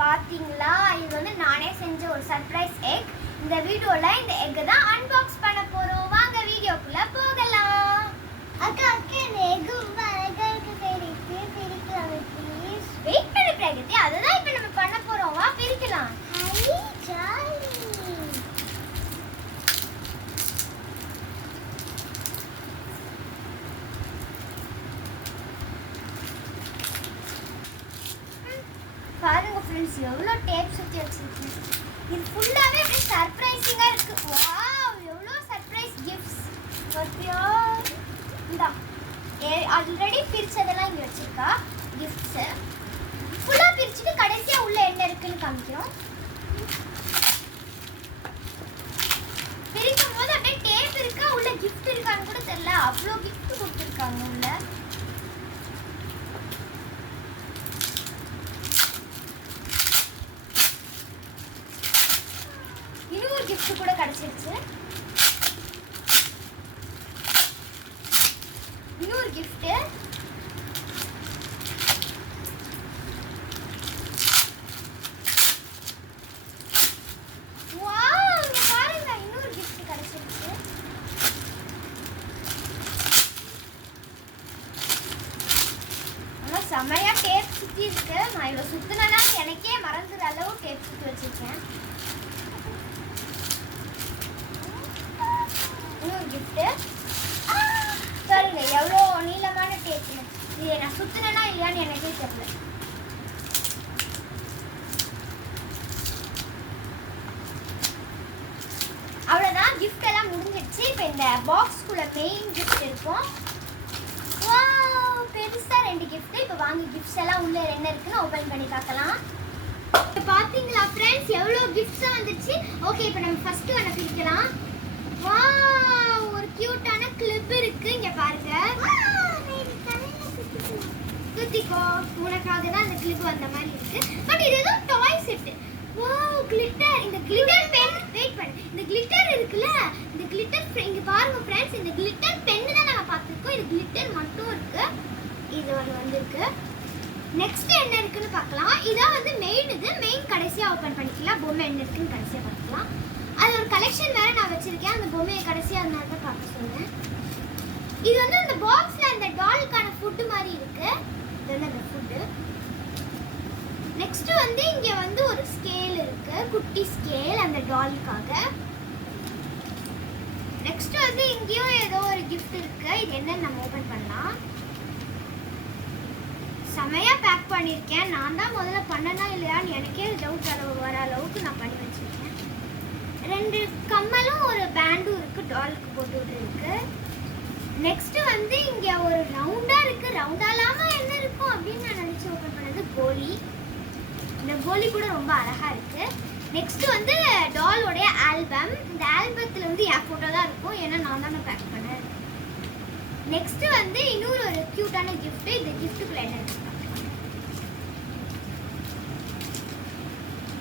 பாத்தீங்களா, இது வந்து நானே செஞ்ச ஒரு சர்ப்ரைஸ் எக். இந்த வீடியோல இந்த எக் தான் அன்பாக்ஸ் பண்ண போறோம். வாங்க வீடியோக்குள்ள போகலாம். அக்கா இந்த எக் ரொம்ப அழகா இருக்கு. பிரிக்கலாம் ப்ளீஸ். வெயிட் பண்ணு பிரகதி, அதுதான் இப்ப நம்ம பண்ண போறோம். வா பிரிக்கலாம். Hi jolly. பாருங்க ஃப்ரெண்ட்ஸ், எவ்வளோ டேப் சுற்றி வச்சிருக்கேன். இது ஃபுல்லாகவே அப்படியே சர்ப்ரைசிங்காக இருக்கு. வாவ், எவ்வளோ சர்ப்ரைஸ் கிஃப்ட்ஸ். பத்தியா இந்தா ஆல்ரெடி பிரிச்சதெல்லாம் இங்கே வச்சிருக்கா கிஃப்ட்ஸு. ஃபுல்லாக பிரிச்சுட்டு கடைசியாக உள்ள என்ன இருக்குன்னு காமிக்கிறோம். பிரிக்கும் போது அப்படியே டேப் இருக்கா உள்ள கிஃப்ட் இருக்கான்னு கூட தெரியல. அவ்வளோ கிஃப்ட் கொடுத்துருக்காங்க உள்ள. கிஃப்ட் கூட கிடைச்சிருச்சு. இன்னொரு கிஃப்ட். வாவ், இங்க பாருங்க, இன்னொரு கிஃப்ட் கிடைச்சிருச்சு. ஆனா செமையா டேப் சுத்தி இருக்கு. நான் இவ்வளவு சுத்தினா எனக்கே மறந்துற அளவு டேப் சுத்தி வச்சிருக்கேன். கிஃப்ட் பாருங்க, எவ்வளோ நீளமான டேப். இது நான் சுத்தினா இல்லையான்னு எனக்கே தெரியல. அவ்வளோதான், கிஃப்ட் எல்லாம் முடிஞ்சிடுச்சு. இப்போ இந்த பாக்ஸ்குள்ள மெயின் கிஃப்ட் இருக்கும். வாவ், பெருசா 2 கிஃப்ட். இப்போ வாங்கி கிஃப்ட்ஸ் எல்லாம் உள்ள என்ன இருக்குன்னு ஓபன் பண்ணி பார்க்கலாம். இப்போ பாத்தீங்களா ஃப்ரெண்ட்ஸ், எவ்வளோ கிஃப்ட்ஸ் வந்துருச்சு. ஓகே, இப்போ நம்ம ஃபர்ஸ்ட் ஒன்று பிரிக்கலாம். வாவ், ஒரு கியூட்டான கிளிப் இருக்கு. இங்க பாருங்க, குத்திக்கோ, உனக்காக தான் அந்த கிளிப் வந்த மாதிரி இருக்கு. பட் இது ஏதோ டாய் செட். Wow, glitter. இந்த கிளிட்டர் பென், வெயிட் பண்ணு, இந்த கிளிட்டர் இருக்குல்ல, இந்த கிளிட்டர் இங்க பாருங்க ஃப்ரெண்ட்ஸ், இந்த கிளிட்டர் பென் தான் நம்ம பார்த்திருக்கோம். இது கிளிட்டர் மட்டும் இருக்கு. இது ஒரு வந்திருக்கு. நெக்ஸ்ட் என்ன இருக்குன்னு பார்க்கலாம். இதான் வந்து மெயின். இது மெயின் கடைசியா ஓபன் பண்ணிக்கலாம். பொம்மை என்ன இருக்குன்னு கடைசியா பார்க்கலாம். அது ஒரு கலெக்ஷன் வேற நான் வச்சிருக்கேன். அந்த பொம்மையை கடைசியா அதனால தான் பார்க்க சொல்றேன். இது வந்து அந்த பாக்ஸ்ல அந்த டாலுக்கான ஃபுட் மாதிரி இருக்கு. இதுதான் அந்த ஃபுட். நெக்ஸ்ட் வந்து இங்க வந்து ஒரு ஸ்கேல் இருக்கு, குட்டி ஸ்கேல் அந்த டாலுக்காக. நெக்ஸ்ட் வந்து இங்கேயும் ஏதோ ஒரு gift இருக்கு. இது என்னன்னு நம்ம ஓபன் பண்ணலாம். செமையா பேக் பண்ணிருக்கேன். நான் தான் முதல்ல பண்ணனா இல்லையான்னு எனக்கே டவுட் வர அளவுக்கு நான் பண்ணி வச்சிருக்கேன். 2 கம்மலும் ஒரு பேண்டும் இருக்கு, டாலுக்கு போட்டு இருக்கு. நெக்ஸ்ட் வந்து இங்க ஒரு ரவுண்டா இருக்கு. ரவுண்டா இல்லாம என்ன இருக்கும் அப்படின்னு நான் நினைச்சு ஓபன் பண்ணது கோலி. இந்த கோலி கூட ரொம்ப அழகா இருக்கு. நெக்ஸ்ட் வந்து டாலோட ஆல்பம். இந்த ஆல்பத்துல வந்து என் போட்டோ தான் இருக்கும், ஏன்னா நான் தான் பேக் பண்ணேன். நெக்ஸ்ட் வந்து இன்னொரு ஒரு கியூட்டான கிஃப்ட். இந்த கிஃப்ட்டுக்குள்ள என்ன இருக்கு,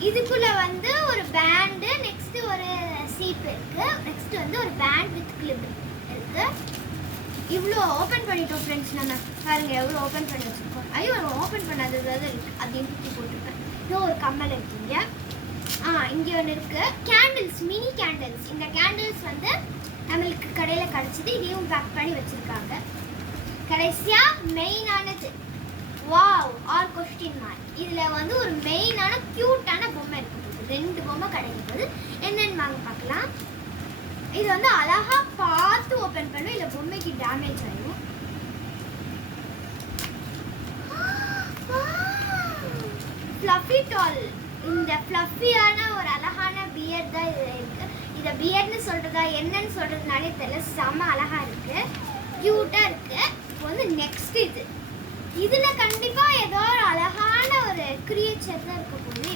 இதுக்குள்ள வந்து ஒரு பேண்ட், நெக்ஸ்ட் ஒரு சீப் இருக்கு. நெக்ஸ்ட் வந்து ஒரு பேண்ட் வித் கிளிப் இருக்கு. இவ்வளோ ஓபன் பண்ணிட்டோம் ஃப்ரெண்ட்ஸ். நம்ம பாருங்க எவ்வளோ ஓபன் பண்ணி வச்சிருக்கோம். ஐயோ, ஓபன் பண்ணாதது இருக்கு, அதையும் தூக்கி போட்டுருக்கேன். இதோ ஒரு கம்மல் இருக்குங்க. இங்கே ஒன்று இருக்கு. Candles, mini candles. இந்த கேண்டில்ஸ் வந்து நம்மளுக்கு கடையில் கிடைச்சிது. இதையும் பேக் பண்ணி வச்சிருக்காங்க. கடைசியா மெயினானது, வாவ் ஆர் கொஸ்டின் மார்க். இதுல வந்து ஒரு மெயினான கியூட்டான பொம்மை இருக்கு. 2 பொம்மை கிடைக்குது. என்னன்னு வாங்க பார்க்கலாம். இது வந்து அழகா பார்த்து ஓபன் பண்ணணும், இல்ல பொம்மைக்கு டேமேஜ் ஆயிடும். ஃப்ளஃபி டால். இந்த ஃப்ளஃபியான ஒரு அழகான பியர் தான் இது இருக்கு. இத பியர்னு சொல்றதா என்னன்னு சொல்றதுனாலே தெரியல. செம அழகா இருக்கு, கியூட்டா இருக்கு. இப்போ வந்து நெக்ஸ்ட் இதுல கண்டிப்பா ஏதோ ஒரு அழகான ஒரு கிரியேச்சர் தான் இருக்க போகுது.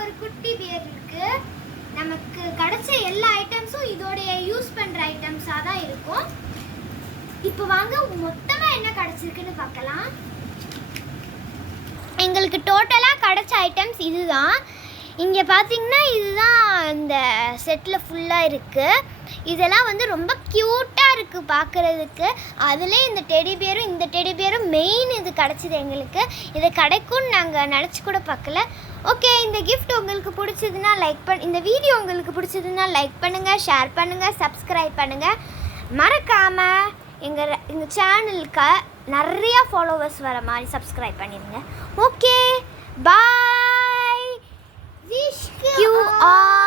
ஒரு குட்டி பியர் இருக்கு. நமக்கு கிடைச்ச எல்லா ஐட்டம்ஸும் இதோடைய யூஸ் பண்ற ஐட்டம்ஸா தான் இருக்கும். இப்போ வாங்க மொத்தமா என்ன கிடைச்சிருக்குன்னு பார்க்கலாம். எங்களுக்கு டோட்டலா கிடைச்ச ஐட்டம்ஸ் இதுதான். இங்க பாத்தீங்கன்னா இதுதான் இந்த செட்ல ஃபுல்லா இருக்கு. இதெல்லாம் வந்து ரொம்ப க்யூட்டாக இருக்குது பார்க்குறதுக்கு. அதுலேயே இந்த டெடி பியரும் மெயின் இது கிடச்சிது எங்களுக்கு. இது கிடைக்கும்னு நாங்கள் நினச்சி கூட பார்க்கல. ஓகே, இந்த கிஃப்ட் உங்களுக்கு பிடிச்சதுன்னா இந்த வீடியோ உங்களுக்கு பிடிச்சதுன்னா லைக் பண்ணுங்கள், ஷேர் பண்ணுங்கள், சப்ஸ்கிரைப் பண்ணுங்கள். மறக்காமல் எங்கள் சேனலுக்கு நிறையா ஃபாலோவர்ஸ் வர மாதிரி சப்ஸ்கிரைப் பண்ணிடுங்க. Okay, bye. Wish you all